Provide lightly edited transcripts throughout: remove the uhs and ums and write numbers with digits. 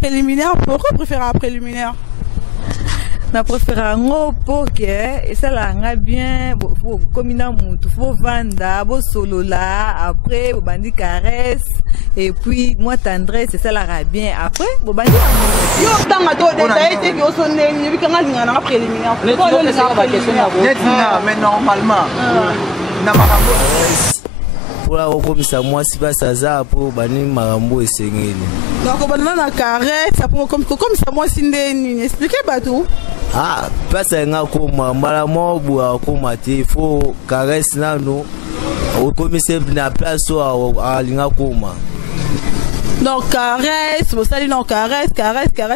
Préliminaire, pourquoi préférer préliminaire? Na préfère ngo poke et ça la bien comme ina mutu faut vanda bo solo là après bo bandi caresse et puis moi tendresse c'est ça la bien après bo bandi yo tanga to détail c'est que son né bi kanga linga na préliminaire mais normalement na makambo pour la rekomisa moi si pas ça pour bani makambo esengeli donc banana na caresse pour comme ça moi sindeni expliquer batou. Ah, place nga koma malamo bua koma te faut caresse nano o commissaire na place o alinga koma. Donc caresse, vous savez non caresse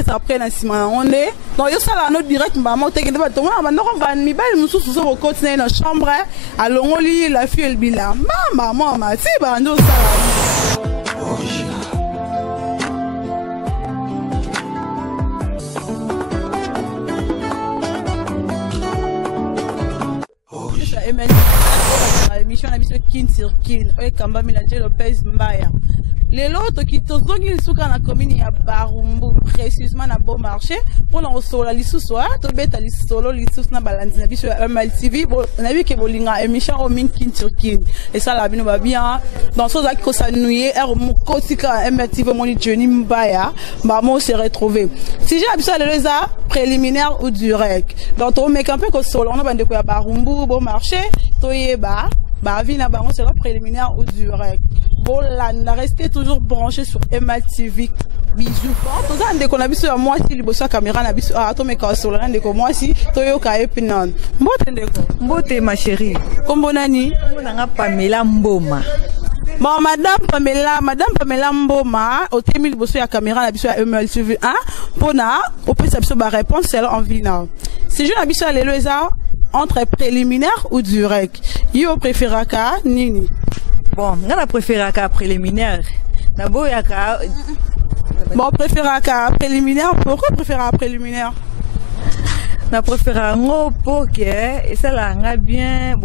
après na sima on est. Donc yo sala no direct maman te kende ba to na no ba mi ba musu so ko continuer na chambre alongoli la fille bila. Maman ti ba ndo sala. Mission kin sur kin oye kamba Milange Lopez Mbaya lelo toki tozongi lisuka na commune ya Barumbu précisément na Bon Marché pour na osola lisusu to beta lisolo lisusu na balandi na biso ya MLTV na bi ke bolinga émission o min kin sur kin et ça la bino ba bien dans ce qui ko sanuye er mo kotika MLTV moni Johnny Mbaya maman se retrouver si j'ai biso lelo za préliminaire ou direct donc on met un peu ko solo on a bande ko ya Barumbu Bon Marché to yeba bah vie na baron c'est le préliminaire ou direct bon là on rester toujours branché sur MLTV bisous tout ça dès qu'on a vu sur moi si liboso caméra na biso to me ka sur là ndeko moi si to yo ka epinan mbote ndeko mbote ma chérie kombo nani nga Pamela Mboma. Bon madame Pamela Mboma au temi liboso ya caméra na biso ya MLTV pour na au peut ça biso ba réponse c'est en vina si je na biso lelo eza entre préliminaire ou direct yo préfère ka nini bon nga na préfère ka préliminaire na boya ka bon préfère ka préliminaire pourquoi préfère préliminaire na préfère ngo poke et ça la nga bien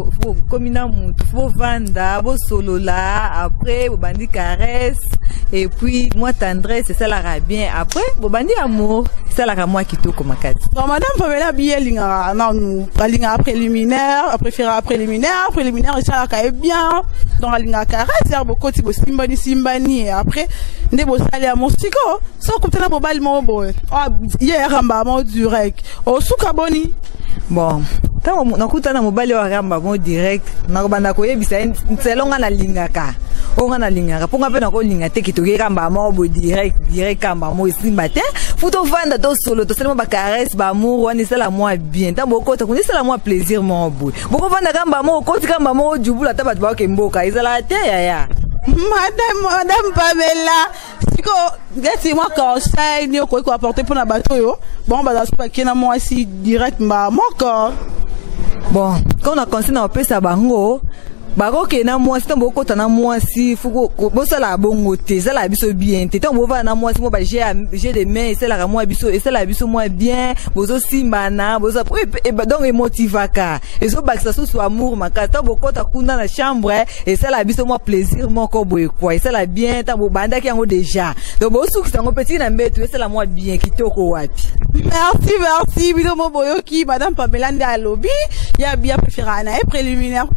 comme ina mutu faut vanda bo solo là après bo bandi caresse et puis moi tendresse c'est ça la bien après bo bandi amour c'est ça la moi qui tout comme makati donc madame Pamela Bielinga non linga préliminaire préfère préliminaire et ça la bien dans la linga caresse c'est beaucoup ti bo simbani et après ndé bo sali à mostiko ça ko tena bo bal mo bo hier ramba mo direct o suka boni bon tant nakutana mobali wa ramba mo direct nakobanda ko yebisa nselonga na lingaka onga na lingaka ponga pe na ko linga te kitoke ramba mo bo direct kamba mo simba te futo vanda to solo to seulement ba caresse ba amour wani sala moi bien tant boko to kuni sala moi plaisir mo bo boko vanda kamba mo ko kamba mo jubula ta bat ba ke mboka izala te ya Madame Pamela, si moi conseil ni ko apporter pour na bateau yo bon bah ça pas na moi si direct ba moko bon quand on a conseillé na pesa bango bako ke na moi si tambo kota na moi si fuko bo sala bongo te sala biso bien te tambo va na moi si mo ba j'ai des mains c'est la moi biso et c'est la biso moi bien bozo simbana bozo et donc motivaka et so ba ça so amour maka tambo kota kuna na chambre et c'est la biso moi plaisir mon ko boy quoi et c'est la bien tambo banda ki yango déjà donc bo sou ki sango petit na mbetu c'est la moi bien kitoko wapi merci biso mo boyo ki madame Pamela nda lobby ya bien préféré na préliminaire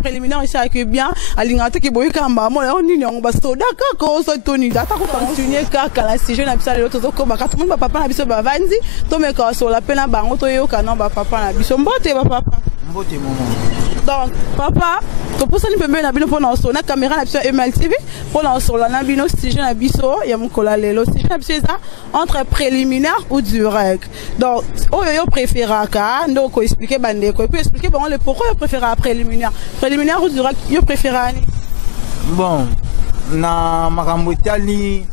et ça que bien alingata ki boyo kamba mo on nini on ba soda kako so toni data ko continuer kaka la si je na bisa le to ko ba ka tout monde ba papa na biso ba vandi to me ka so la pena bango to yo kana ba papa na biso mbote ba papa mbote maman donc papa to posa ni pembe na bino pona so na caméra na biso MLTV pona so la na bino si je na biso ya mukola lelo si je na biso ça entre préliminaire ou direct donc yo préféra ka ndo ko expliquer bande ko peut expliquer bon le pourquoi yo préféra préliminaire ou direct yo préféra ni bon na makambo tali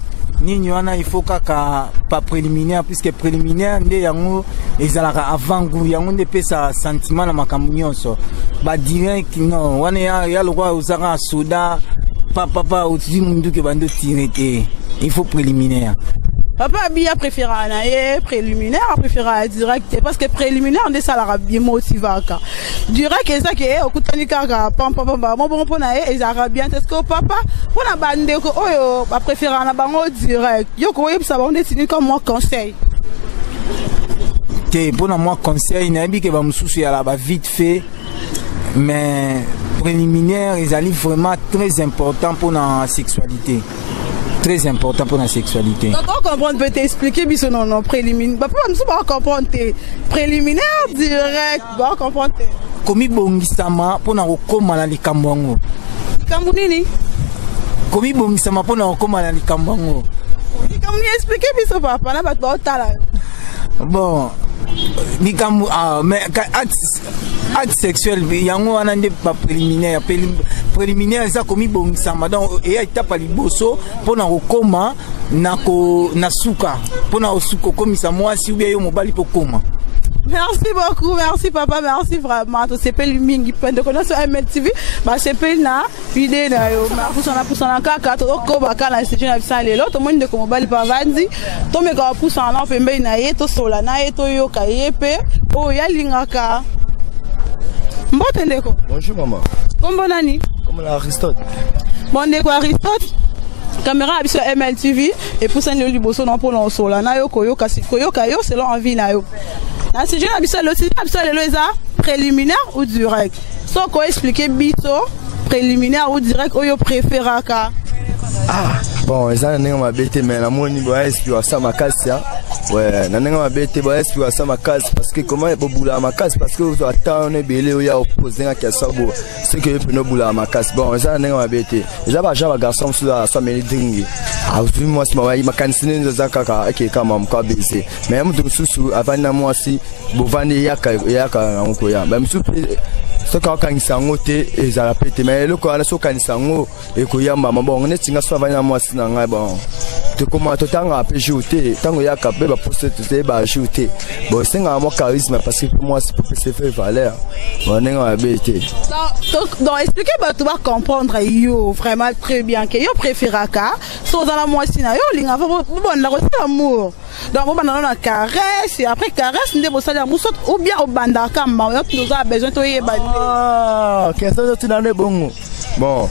nini wana il faut kaka pas préliminaire puisque préliminaire nde yango ezalaka avant goût yango nde pesa sentiment na makambo nyonso ba direct non wana ya lokwa uzaka soda papa uti mundu ke bando tirete il faut préliminaire Papa bien préféré na préliminaire préféré direct parce que préliminaire on ça la bien motivé ka direct et ça que okutani kaka pam pam pam bon pour na et ça bien est-ce que papa pour na bande ko oyo ba préféré na bango direct yo ko yeb ça on décide comme moi conseil te pour moi conseil na bi que ba mususu ya la ba vite fait mais préliminaire ils allaient vraiment très important pour la sexualité. Très important pour la sexualité. Donc on comprend, peut t'expliquer biso non préliminaire. Papa nous pas comprendre préliminaire direct, ba comprendre. Komi bongisama pour na kokoma na likambo. Likambo nini? Komi bongisama pour na kokoma na likambo. Likambo ni expliquer biso papa na ba tala. Bon, likambo mais acte sexuel yango wana nde pas préliminaire préliminaire ça komi bongisama donc et étape liboso pona kokoma na suka pona osuko komisa mwasi ou bien yo mobali pokoma. Merci beaucoup, merci papa, merci vraiment. To sepel mingi pende kono so MTV, ba sepel na vidéo na yo. Ma poussana kaka to ko baka na station na bisale lo to monde ko mobali pa vandi. To me ka poussana pembe na ye to sola na ye to yo ka yepe. O ya lingaka. Mbote ndeko. Bonjour maman. Kombo nani? Comment Aristote? Bon ndeko Aristote. Caméra sur MLTV et pour ça le liboso non pour non sola na yo koyo yo selon envie na yo. Na si je na biso le si biso le leza préliminaire ou direct. So ko expliquer biso préliminaire ou direct oyo préféraka. Ah bon, ça n'est pas bête mais la moni ba expliquer ça ma casse ya. Ouais, na nenga mabete ba expliquer ça ma case parce que comment e boula ma case parce que vous attendez belé ya opposer à question bo ce que peut no boula ma case. Bon, ça nenga mabete. Ça ba jaba garçon sur la so meli dingi. Ah, vous moi si ma makanisine za kaka ake kama mka bese. Mais mtu susu avana moi si bo vandi yaka ngoko ya. Ba msu so ka kanisa ngote ezala pete mais le ko ala so kanisa ngo e ko yamba bon ne tinga so avana moi si na ngai bon. Te comment to tanga pe jouter tango ya ka be ba poster te ba jouter bon singa mo charisme parce que pour moi c'est pour se faire valeur on est en BT donc expliquer ba tu vas comprendre yo vraiment très bien que yo préféraka so dans la moitié na yo linga bon la recette amour donc on va na caresse et après caresse ndebo sali amour ou bien au bandaka mba yo nous a besoin to yeba qu'est-ce que tu n'en es bon. Bon,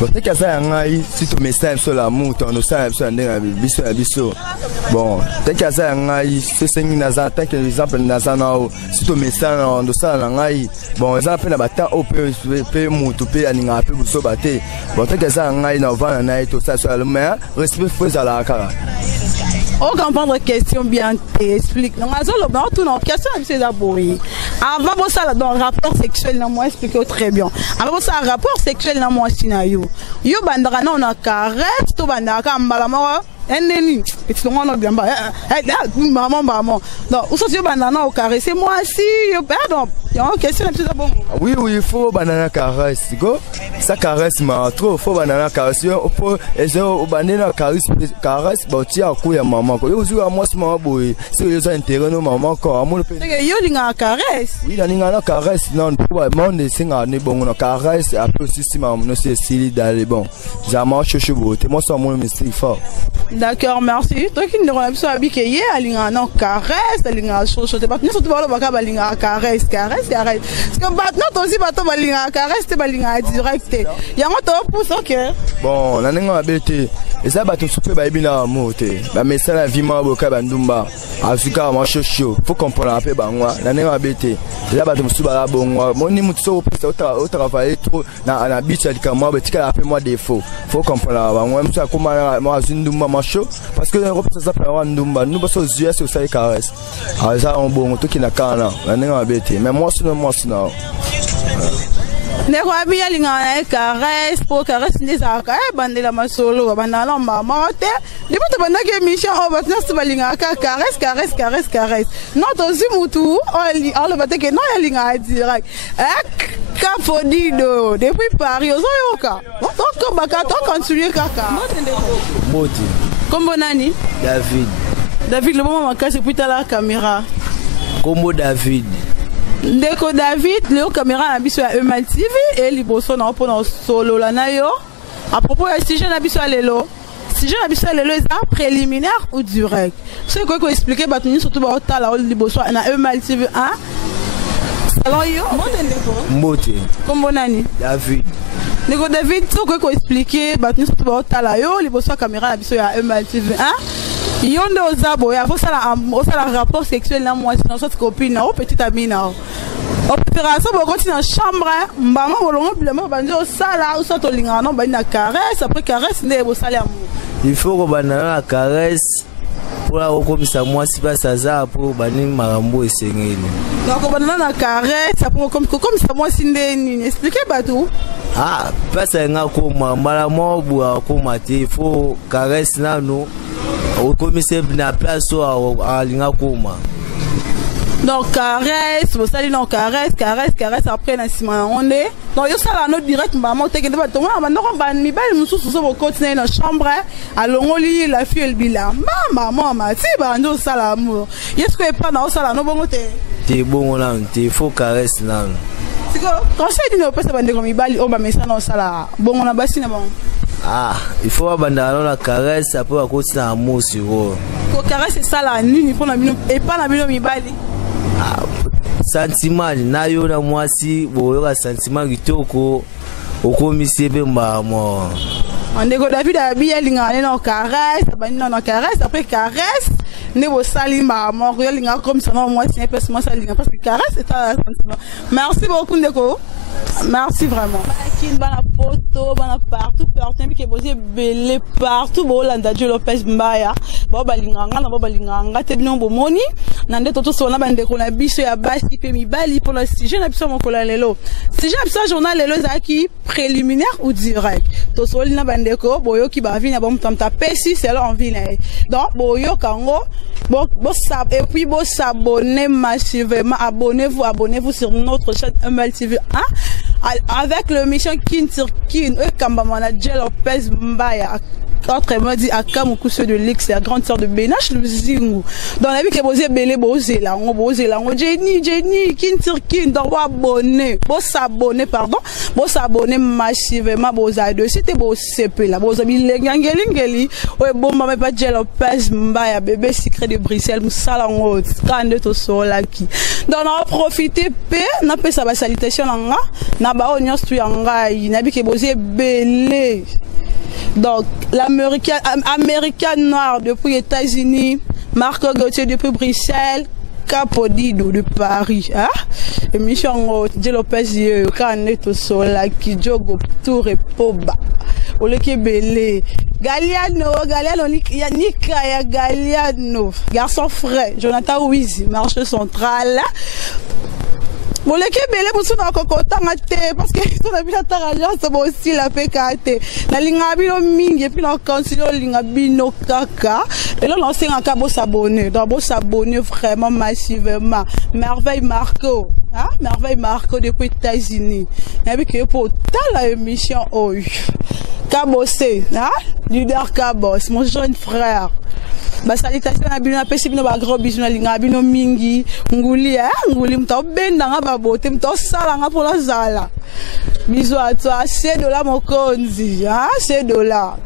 peut-être que ça ngai si tu message sur l'amour ton ça sur ndinga biso. Bon, peut-être que ça ngai c'est singi na za tant que exemple na za na si tu message on ça ngai. Bon, ça fait na bata au pe mutu pe aninga pe buso bate. Bon, peut-être que ça ngai na va na to ça sur le mais respect faut ça la kara. On comprendre question bien explique. Non, azolo ba tout non question c'est d'abord. Avant ça dans rapport sexuel na moi expliquer très bien. Avant ça rapport sexuel na moi sinayo. Yo bandaka na on a caresse to bandaka mbala ma ennemi. Et tu on bien ba. Maman. Donc où so bandana au caresser moi si yo pardon. Il y a une question c'est bon. Oui, il faut banana caresse. Go. Ça caresse ma trop faut banana caresse. Faut essayer au banana caresse bon tia ko ya maman ko. Yo zuwa moi ma boy. C'est yo ça intérêt no maman ko amour pe. Yo linga caresse. Oui, la linga caresse non pour monde singa ne bon na caresse après aussi si maman no c'est style d'aller bon. Jamais chocho beauté. Moi ça mon mystique fort. D'accord, merci. Toi qui ne connais pas habillé hier, la linga non caresse, la linga chocho. C'est pas nous surtout voir le baka linga caresse. Parce que maintenant aussi bato balinga caresse te balinga direct. Yango to pousse OK. Bon, na ninga bete. Eza bato soupe ba ibina mote. Ba mesala vima boka bandumba. Asuka ma chocho. Faut comprendre pe bangwa. Na ninga bete. Eza bato musuba la bongwa. Moni mutso pesa au travailler trop na bicha likama betika pe moi défaut. Faut comprendre bangwa musa kuma ma zindumba macho parce que repose ça pa ndumba. Nous baso zuya sur ça caresse. Eza on bon to kinakana. Na ninga bete. Mais moi sinon. Neko abia linga na caresse pour caresse des aka bande la masolo banda la maman te ni boto banda ke mission o batna se balinga ka caresse non to zimutu o le bate ke non ya linga direct ka fodido depuis Paris ozoyoka to baka to continuer kaka Moti kombo nani David le moment makasi puita la caméra Kombo David Ndeko David, le caméra na biso ya Emal TV et liboso na pour solo la na yo. À propos ya sujet na biso lelo. sujet na biso lelo eza préliminaire ou direct. Ce que ko expliquer ba tuni surtout ba otala o liboso na Emal TV 1. Salon yo mbote ndeko. Mbote. Kombo nani? David. Ndeko David, ce que ko expliquer ba tuni surtout ba otala yo liboso caméra na biso ya Emal TV 1. Yonde ozabo ya faut ça la rapport sexuel na moi c'est notre copine ou petite amie na. Opération bokoti na chambre mbanga bolongo bilema banjo sala ou soto linga non ba na caresse après caresse ne bo sala amour. Il faut que banana la caresse pour la rekomisa moi si pas ça pour bani marambo esengeli. Donc banana la caresse pour comme ça moi si ndeni expliquer ba tout. Ah, pas ça nga ko mala mo bua ko mate il faut caresse na no rekomisa na place a linga koma. Donc caresse, vous savez non caresse après na sima on est. Donc yo sala no direct maman te kende ba to na no ba mi ba mususu so bo continuer na chambre alongoli la fille elle bila. Maman si ba ndo sala amour. Est-ce que pas na sala no bongo te? Te bongo na te faut caresse na. Siko conseil dino pesa bande ko mi bali o ba mesa na sala bongo na basi na bon. Ah, il faut abandonner la caresse après à cause d'un amour sur eux. Ko caresse c'est ça la nuit pour na bino et pas na bino mi bali. Ah, sentiment na yo na mwasi boyo ka sentiment kitoko okomisi pe mbamo. Ndeko David abia linga na caresse, bani na caresse après caresse ne bo sali mbamo yo linga comme ça non moi c'est pas moi ça linga parce que caresse c'est un sentiment. Merci beaucoup Ndeko. Merci vraiment. Kin bana photo bana partout que vous belé partout bo landa Dieu Lopez Mbaya bo balinganga te bino bo moni nande toto sona bande ko na biso ya basi pe mibali pour le sujet na biso moko la lelo sujet na biso journal lelo zaki préliminaire ou direct to soli na bande ko boyo ki ba vina bon tamta pesi c'est là en ville donc boyo kango bon et puis bon s'abonner massivement abonnez-vous sur notre chaîne Emal TV 1 avec le mission Kin sur Kin Kamba Manager Lopez Mbaya autrement dit Akamukuso de l'X la grande sœur de Benache Luzingu dans la vie que vous belé bozela Jenny Kin sur Kin donc s'abonner massivement de c'était beau CP là ngeli ouais bon mama pas Lopez Mbaya bébé secret de Bruxelles musala ngo kande to sola ki donc on a profité pe na pe sa salutation nga na ba onyo stu nga na bi ke bozé belé. Donc, l'américain noir depuis les États-Unis, Marco Gauthier depuis Bruxelles, Capodido de Paris, hein? Émission de Lopez, Caneto Sola, Kijogo, Tour et Poba. Oleke Belé, Galiano, Nika, Galiano, garçon frais, Jonathan Wizi, marché central. Bon, les Kébélés, vous êtes encore content parce que vous avez la taragence, c'est aussi la PKT. La lingabino mingi, et puis la consigne lingabino kaka. Et là, l'ancien en cas, s'abonner. Donc, s'abonner vraiment massivement. Merveille Marco. Hein? Merveille Marco depuis les États-Unis. Et puis, que pour ta émission, oh, Kabossé, hein? Leader Kabos, mon jeune frère. Ba salutation na bino pesi bino ba gros bisous na linga bino mingi nguli mta benda nga ba bote mta sala nga pour la zala bisous à toi c'est de la mokonzi hein c'est de là